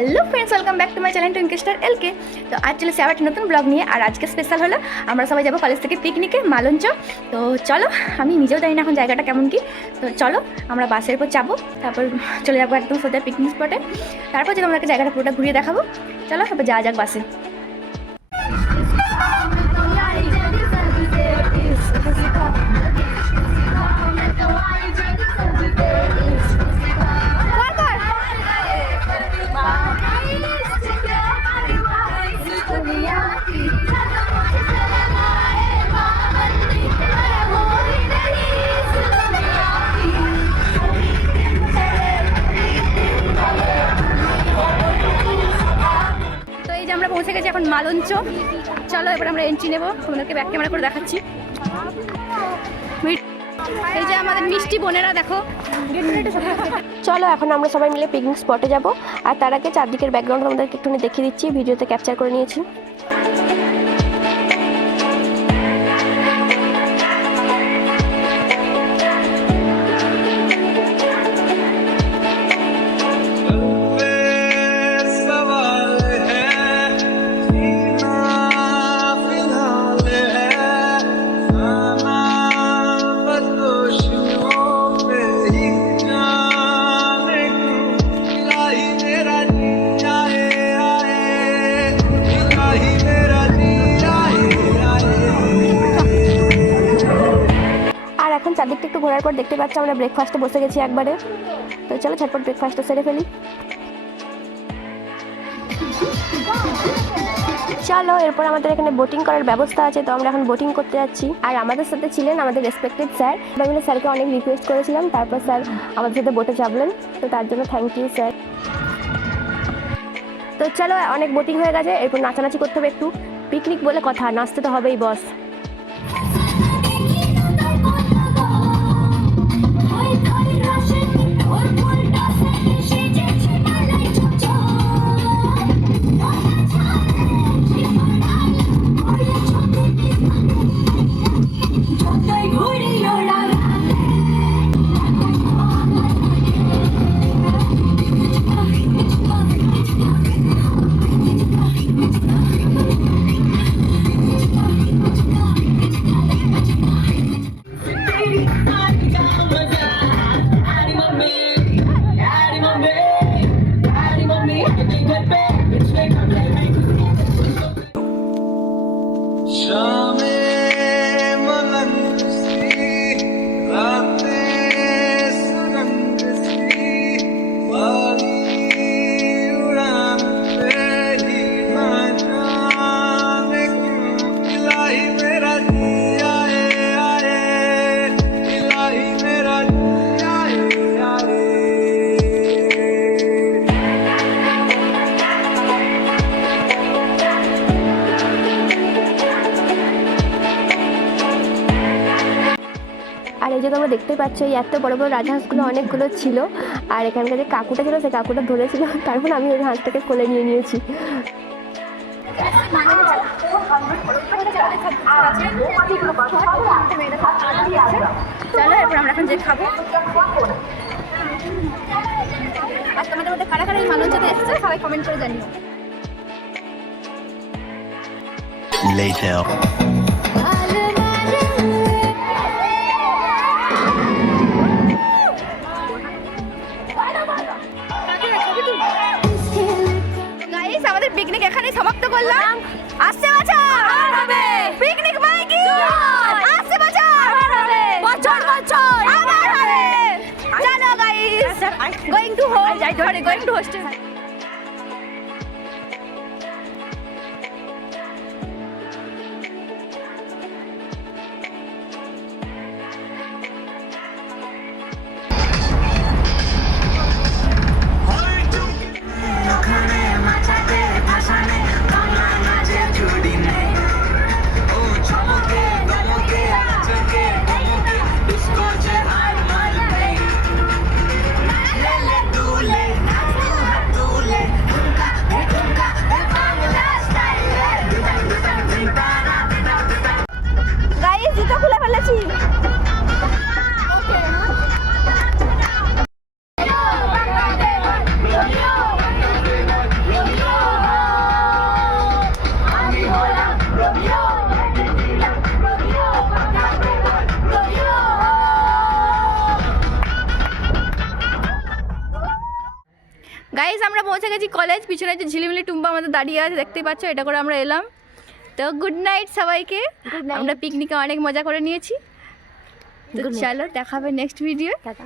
Hello friends, welcome back to my channel twinkle star LK. তো আজ চলেছি আবার একটা নতুন ব্লগ নিয়ে। আর আজকে স্পেশাল হলো আমরা সবাই যাবো কলেজ থেকে পিকনিকে মালঞ্চ। তো চলো, আমি নিজেও জানি না এখন জায়গাটা কেমন কি। তো চলো আমরা বাসের উপর যাবো, তারপর চলে যাবো একদম সোজা পিকনিক স্পটে। তারপর যদি আমাকে জায়গাটা পুরোটা ঘুরিয়ে দেখাবো। চলো তারপর যাওয়া যাক বাসে। আমরা পৌঁছে গেছি এখন মালঞ্চ। চলো এবার আমরা এন্ট্রি নেবো, তোমাদেরকে ব্যাক ক্যামেরা করে দেখাচ্ছি। এই যে আমাদের মিষ্টি বোনেরা দেখো। চলো এখন আমরা সবাই মিলে পিকনিক স্পটে যাব। আর তার আগে চারদিকের ব্যাকগ্রাউন্ড তোমাদেরকে একটু দেখিয়ে দিচ্ছি, ভিডিওতে ক্যাপচার করে নিয়েছি। এখন চারদিকটা একটু ঘোরার পর দেখতে পাচ্ছি আমরা ব্রেকফাস্টে বসে গেছি একবারে। তো চলো ঝটপট ব্রেকফাস্টটা সেরে ফেলি। চলো এরপর আমাদের এখানে বোটিং করার ব্যবস্থা আছে, তো আমরা এখন বোটিং করতে যাচ্ছি। আর আমাদের সাথে ছিলেন আমাদের রেসপেক্টেড স্যার। আমি স্যারকে অনেক রিকোয়েস্ট করেছিলাম, তারপর স্যার আমাদের সাথে বোটে চাপলেন। তো তার জন্য থ্যাংক ইউ স্যার। তো চলো অনেক বোটিং হয়ে গেছে, এরপর নাচানাচি করতে হবে একটু। পিকনিক বলে কথা, নাচতে তো হবেই বস। আর এই যে তোমরা দেখতে পাচ্ছ এই এত বড় বড় রাজহাঁসগুলো অনেকগুলো ছিল। আর এখানকার যে কাকুটা ছিল সেই কাকুটা ধরেছিল, তারপর আমি ওই হাঁসটাকে কোলে নিয়ে নিয়েছি। চলো এরপর আমরা এখন যে খাবো। আর তোমাদের মধ্যে কারা কারা এই মালঞ্চতে এসেছে সবাই কমেন্ট করে জানিও। আমাদের পিকনিক এখানেই সমাপ্ত করলাম। আসছে বাচ্চা আবার হবে পিকনিক বাইকি, আসছে বাচ্চা আবার হবে বছর বছর আবার হবে। চলো guys, going to home, going to hostel. Guys আমরা পৌঁছে গেছি কলেজ, পিছনে যে ঝিলিমিলি টুম্বা আমাদের দাঁড়িয়ে আছে দেখতেই পাচ্ছ, এটা করে আমরা এলাম। তো গুড নাইট সবাইকে, আমরা পিকনিকে অনেক মজা করে নিয়েছি। তো চলো দেখা হবে নেক্সট ভিডিও। টাটা।